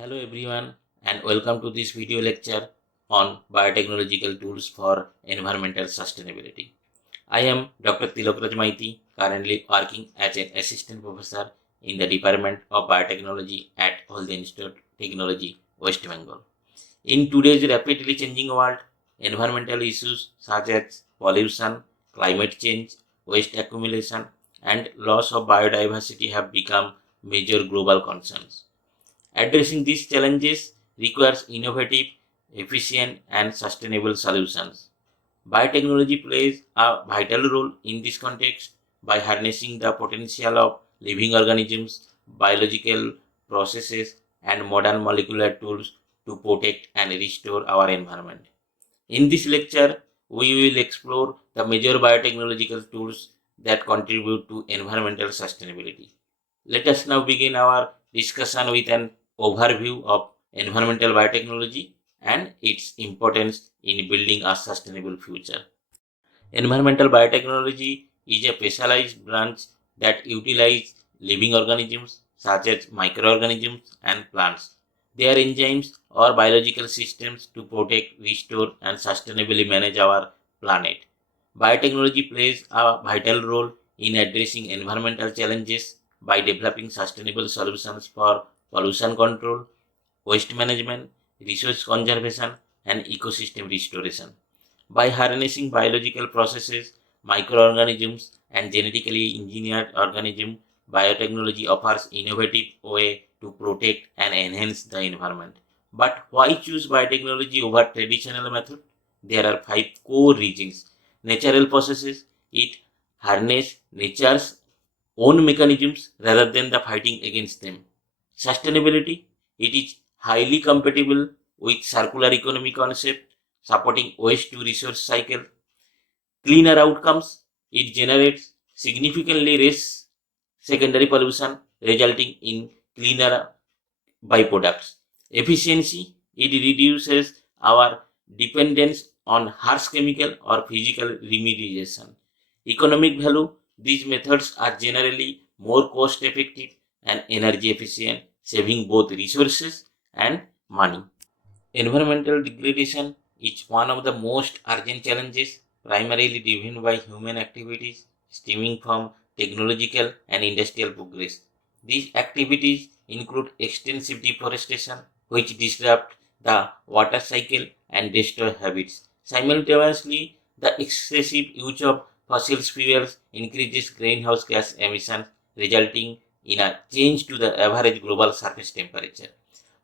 Hello everyone and welcome to this video lecture on biotechnological tools for environmental sustainability. I am Dr. Tilak Raj Maity, currently working as an assistant professor in the Department of Biotechnology at Holden Institute of Technology, West Bengal. In today's rapidly changing world, environmental issues such as pollution, climate change, waste accumulation, and loss of biodiversity have become major global concerns. Addressing these challenges requires innovative, efficient, and sustainable solutions. Biotechnology plays a vital role in this context by harnessing the potential of living organisms, biological processes, and modern molecular tools to protect and restore our environment. In this lecture, we will explore the major biotechnological tools that contribute to environmental sustainability. Let us now begin our discussion with an overview of environmental biotechnology and its importance in building a sustainable future. Environmental biotechnology is a specialized branch that utilizes living organisms such as microorganisms and plants, their enzymes or biological systems to protect, restore, and sustainably manage our planet. Biotechnology plays a vital role in addressing environmental challenges by developing sustainable solutions for pollution control, waste management, resource conservation, and ecosystem restoration. By harnessing biological processes, microorganisms, and genetically engineered organisms, biotechnology offers innovative way to protect and enhance the environment. But why choose biotechnology over traditional method? There are five core reasons. Natural processes, it harness nature's own mechanisms rather than the fighting against them. Sustainability, it is highly compatible with circular economy concept, supporting waste to resource cycle. Cleaner outcomes, it generates significantly less secondary pollution, resulting in cleaner byproducts. Efficiency, it reduces our dependence on harsh chemical or physical remediation. Economic value, these methods are generally more cost effective and energy efficient, saving both resources and money. Environmental degradation is one of the most urgent challenges, primarily driven by human activities stemming from technological and industrial progress. These activities include extensive deforestation, which disrupt the water cycle and destroy habits. Simultaneously, the excessive use of fossil fuels increases greenhouse gas emissions, resulting in a change to the average global surface temperature.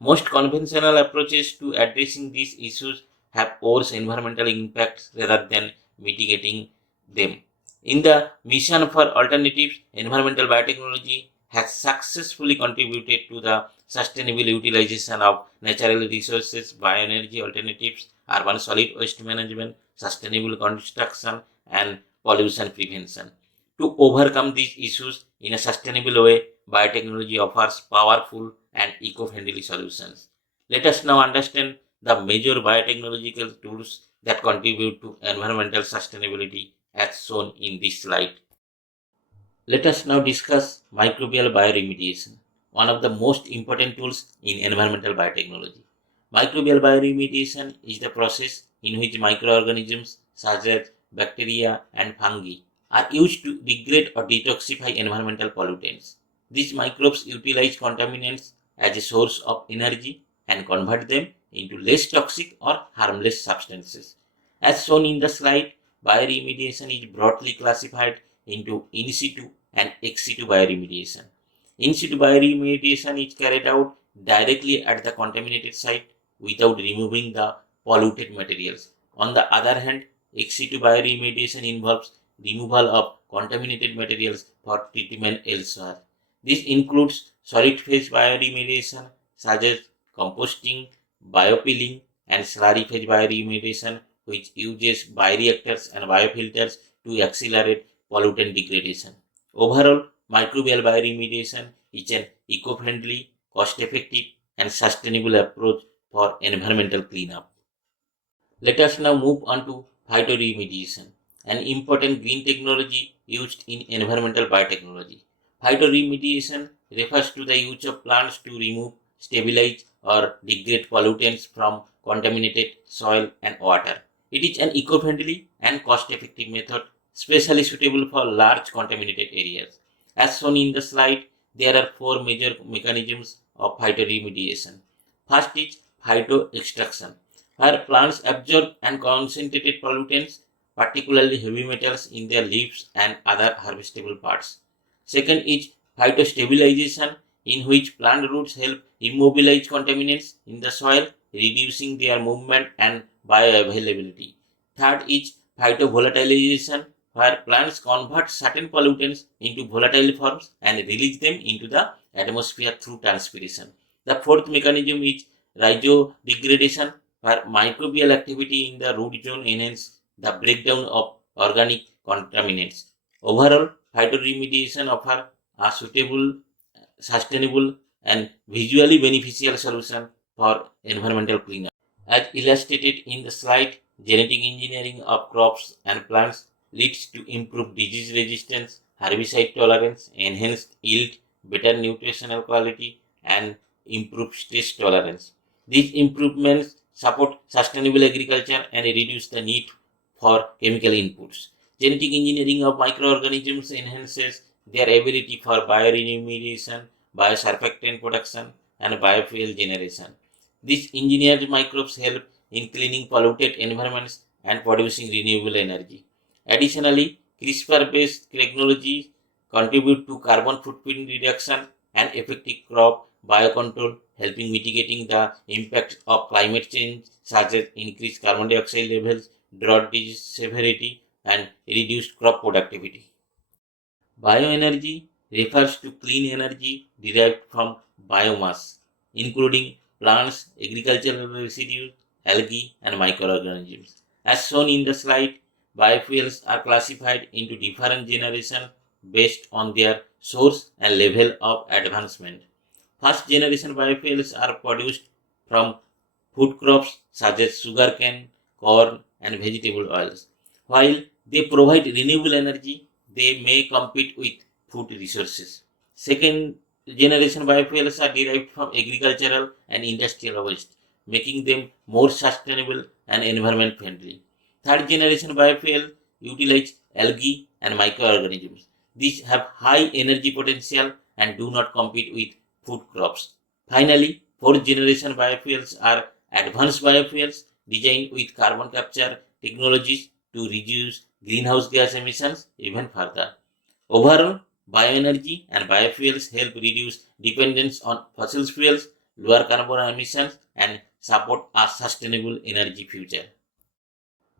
Most conventional approaches to addressing these issues have worse environmental impacts rather than mitigating them. In the mission for alternatives, environmental biotechnology has successfully contributed to the sustainable utilization of natural resources, bioenergy alternatives, urban solid waste management, sustainable construction, and pollution prevention. To overcome these issues in a sustainable way, biotechnology offers powerful and eco-friendly solutions. Let us now understand the major biotechnological tools that contribute to environmental sustainability as shown in this slide. Let us now discuss microbial bioremediation, one of the most important tools in environmental biotechnology. Microbial bioremediation is the process in which microorganisms such as bacteria and fungi are used to degrade or detoxify environmental pollutants. These microbes utilize contaminants as a source of energy and convert them into less toxic or harmless substances. As shown in the slide, bioremediation is broadly classified into in situ and ex situ bioremediation. In situ bioremediation is carried out directly at the contaminated site without removing the polluted materials. On the other hand, ex situ bioremediation involves removal of contaminated materials for treatment elsewhere. This includes solid phase bioremediation such as composting, biopeeling, and slurry phase bioremediation, which uses bioreactors and biofilters to accelerate pollutant degradation. Overall, microbial bioremediation is an eco-friendly, cost-effective, and sustainable approach for environmental cleanup. Let us now move on to phytoremediation, an important green technology used in environmental biotechnology. Phytoremediation refers to the use of plants to remove, stabilize, or degrade pollutants from contaminated soil and water. It is an eco-friendly and cost-effective method, especially suitable for large contaminated areas. As shown in the slide, there are four major mechanisms of phytoremediation. First is phytoextraction, where plants absorb and concentrated pollutants, particularly heavy metals, in their leaves and other harvestable parts. Second is phytostabilization, in which plant roots help immobilize contaminants in the soil, reducing their movement and bioavailability. Third is phytovolatilization, where plants convert certain pollutants into volatile forms and release them into the atmosphere through transpiration. The fourth mechanism is rhizodegradation, where microbial activity in the root zone enhances the breakdown of organic contaminants. Overall, phytoremediation offers a suitable, sustainable, and visually beneficial solution for environmental cleanup. As illustrated in the slide, genetic engineering of crops and plants leads to improved disease resistance, herbicide tolerance, enhanced yield, better nutritional quality, and improved stress tolerance. These improvements support sustainable agriculture and reduce the need for chemical inputs. Genetic engineering of microorganisms enhances their ability for bioremediation, biosurfactant production, and biofuel generation. These engineered microbes help in cleaning polluted environments and producing renewable energy. Additionally, CRISPR-based technologies contribute to carbon footprint reduction and effective crop biocontrol, helping mitigating the impact of climate change, such as increased carbon dioxide levels, drought disease severity, and reduced crop productivity. Bioenergy refers to clean energy derived from biomass, including plants, agricultural residues, algae, and microorganisms. As shown in the slide, biofuels are classified into different generations based on their source and level of advancement. First generation biofuels are produced from food crops such as sugarcane, corn, and vegetable oils. While they provide renewable energy, they may compete with food resources. Second generation biofuels are derived from agricultural and industrial waste, making them more sustainable and environment friendly. Third generation biofuel utilize algae and microorganisms. These have high energy potential and do not compete with food crops. Finally, fourth generation biofuels are advanced biofuels designed with carbon capture technologies to reduce greenhouse gas emissions even further. Overall, bioenergy and biofuels help reduce dependence on fossil fuels, lower carbon emissions, and support a sustainable energy future.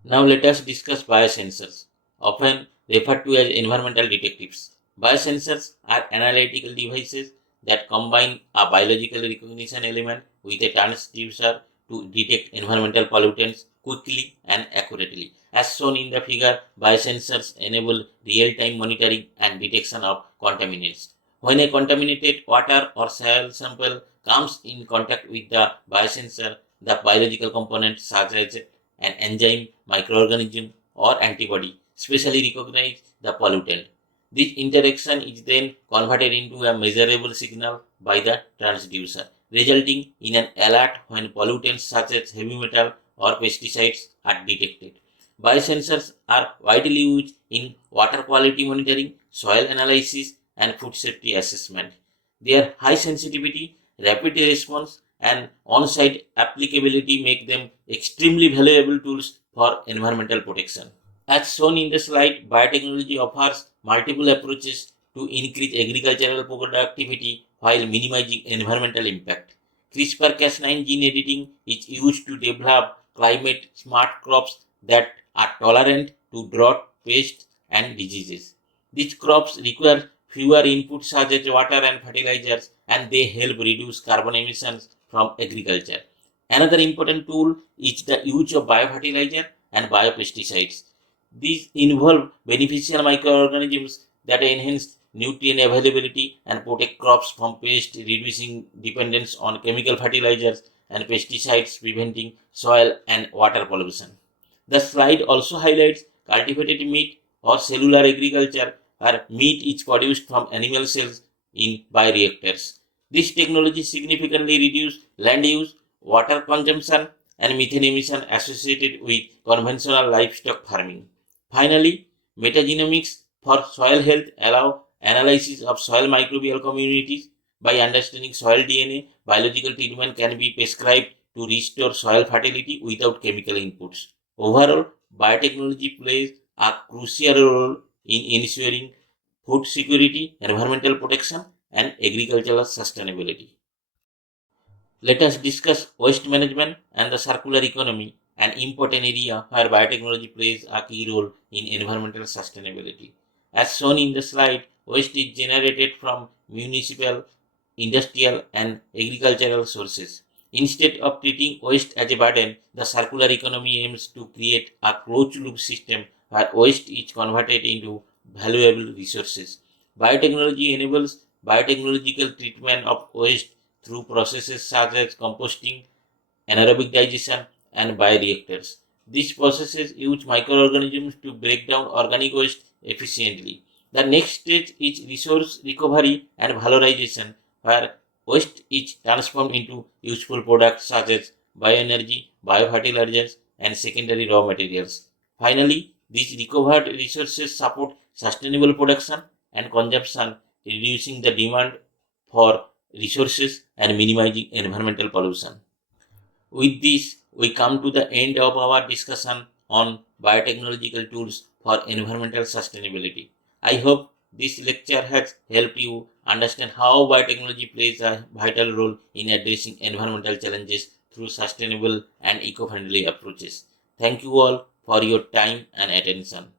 Now let us discuss biosensors, often referred to as environmental detectives. Biosensors are analytical devices that combine a biological recognition element with a transducer to detect environmental pollutants quickly and accurately. As shown in the figure, biosensors enable real-time monitoring and detection of contaminants. When a contaminated water or soil sample comes in contact with the biosensor, the biological component such as an enzyme, microorganism, or antibody specially recognize the pollutant. This interaction is then converted into a measurable signal by the transducer, resulting in an alert when pollutants such as heavy metal or pesticides are detected. Biosensors are widely used in water quality monitoring, soil analysis, and food safety assessment. Their high sensitivity, rapid response, and on-site applicability make them extremely valuable tools for environmental protection. As shown in the slide, biotechnology offers multiple approaches to increase agricultural productivity while minimizing environmental impact. CRISPR-Cas9 gene editing is used to develop climate-smart crops that are tolerant to drought, pests, and diseases. These crops require fewer inputs such as water and fertilizers, and they help reduce carbon emissions from agriculture. Another important tool is the use of biofertilizer and biopesticides. These involve beneficial microorganisms that enhance nutrient availability and protect crops from pests, reducing dependence on chemical fertilizers and pesticides, preventing soil and water pollution. The slide also highlights cultivated meat or cellular agriculture, where meat is produced from animal cells in bioreactors. This technology significantly reduces land use, water consumption, and methane emission associated with conventional livestock farming. Finally, metagenomics for soil health allow analysis of soil microbial communities. By understanding soil DNA, biological treatment can be prescribed to restore soil fertility without chemical inputs. Overall, biotechnology plays a crucial role in ensuring food security, environmental protection, and agricultural sustainability. Let us discuss waste management and the circular economy, an important area where biotechnology plays a key role in environmental sustainability. As shown in the slide, waste is generated from municipal, industrial, and agricultural sources. Instead of treating waste as a burden, the circular economy aims to create a closed loop system where waste is converted into valuable resources. Biotechnology enables biotechnological treatment of waste through processes such as composting, anaerobic digestion, and bioreactors. These processes use microorganisms to break down organic waste efficiently. The next stage is resource recovery and valorization, where waste is transformed into useful products such as bioenergy, biofertilizers, and secondary raw materials. Finally, these recovered resources support sustainable production and consumption, reducing the demand for resources and minimizing environmental pollution. With this, we come to the end of our discussion on biotechnological tools for environmental sustainability. I hope this lecture has helped you understand how biotechnology plays a vital role in addressing environmental challenges through sustainable and eco friendly approaches. Thank you all for your time and attention.